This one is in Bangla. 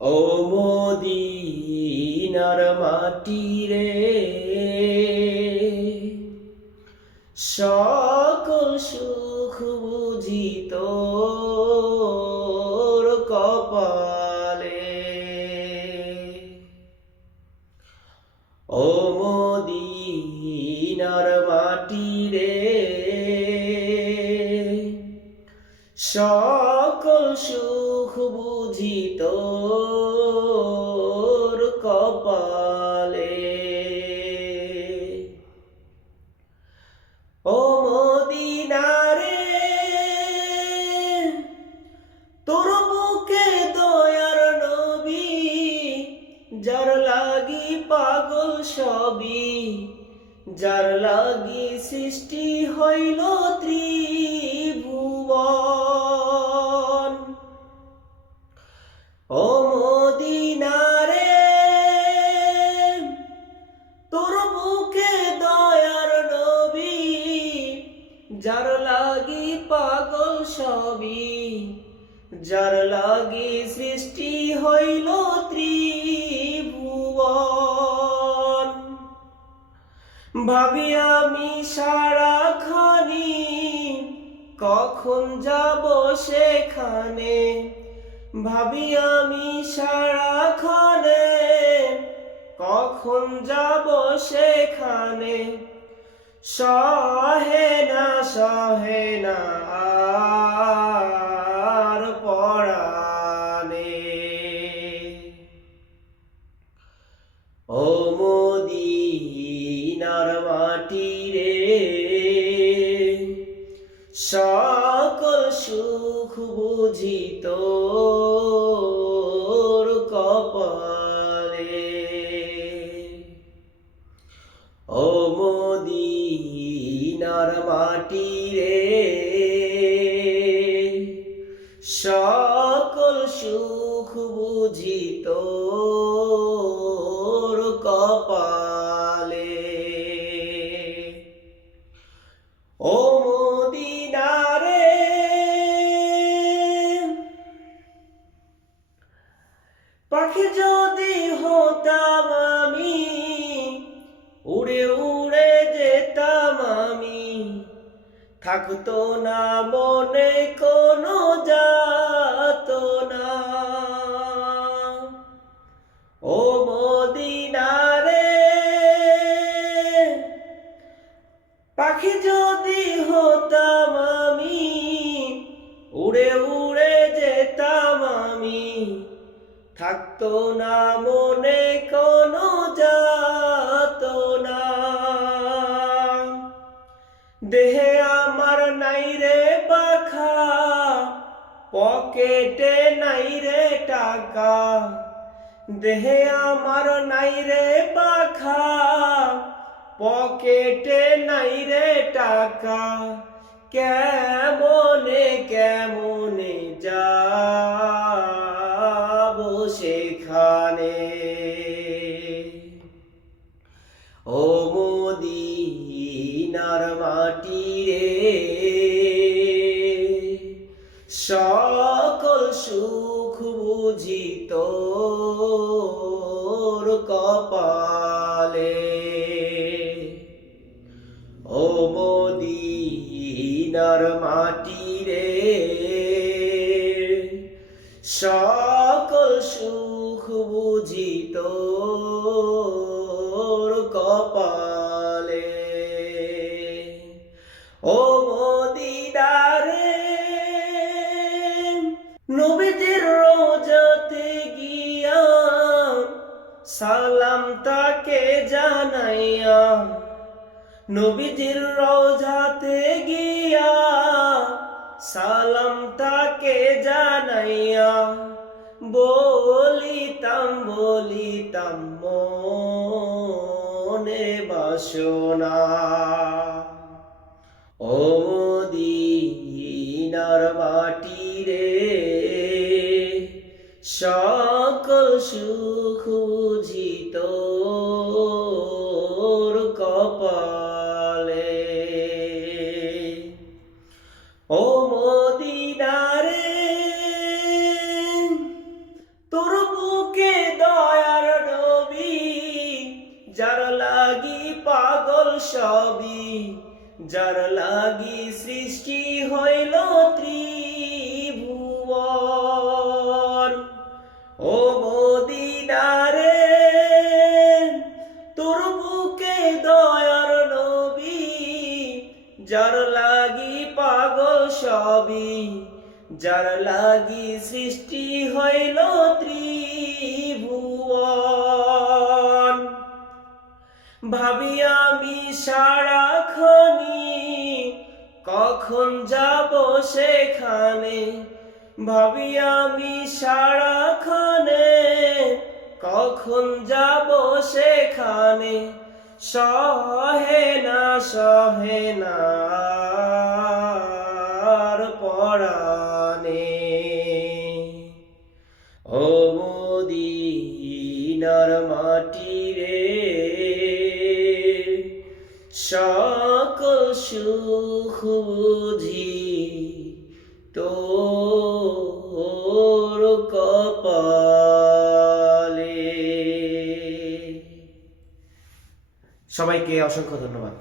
ও মদিনার মাটি রে, সকল সুখ বুঝি তোর কপালে। ও মদিনার মাটি রে, সকল সুখ বুঝি তোর কপালে। ও মদিনা রে, তোর বুকে দয়ার নবী, যার লাগি পাগল সবই, যার লাগি সৃষ্টি হইল ত্রিভুবন। ও মদিনা রে, তোর বুকে দয়ার নবী, যার লাগি পাগল সবই, যার লাগি সৃষ্টি হইল ত্রিভুবন। ভাবি আমি সারাখানি, কখন যাব সেখানে। ভাবি আমি সারাখানে, কখন যাব সেখানে। সহে না আর পরাণে। ও মদিনার মাটি রে, সকল সুখ বুঝি তোর কপালে। ও মদিনার মাটি রে, সকল সুখ বুঝি তোর কপালে। ও মদিনা রে, পাখি যদি হতাম আমি, উড়ে উড়ে যেতাম আমি, থাকতো না মনে কোনো যাতনা। ও মদিনা রে, পাখি যদি হতাম আমি, উড়ে উড়ে যেতাম আমি, থাকতো না মনে কোনো যাতনা। দেহে আমার নাই রে পাখা, পকেটে নাই রে টাকা। দেহে আমার নাই রে পাখা, পকেটে নাই রে টাকা। কেমনে যাব সেখানে। ও মদিনার মাটি রে, সকল সুখ বুঝি তোর কপালে। ও মদিনার মাটি রে, সকল সুখ বুঝি তোর কপালে। ও মদিনা রে, নবীজির রোজাতে গিয়া, সালাম তাকে জানাইয়া। নবীজির রওজাতে গিয়া, সালাম তাকে জানাইয়া। বলিতাম মনে বাসনা। ও মদিনার মাটি রে, সকল সুখ বুঝি তোর কপালে। ও মদিনা রে, তোর সবই, যার লাগি সৃষ্টি হইল ত্রিভুবন। ও মদিনারে তোর বুকে দয়ার নবী, যার লাগি পাগল সবই, যার লাগি সৃষ্টি হইল ত্রিভুবন। ভাবি আমি সারাক্ষণি কখন যাব সেখানে, ভাবি আমি সারাক্ষণে কখন যাব সেখানে, সহে না আর পরাণে। ও মদিনার মাটি রে, সকল সুখ বুঝি তোর কপালে। সবাইকে অসংখ্য ধন্যবাদ।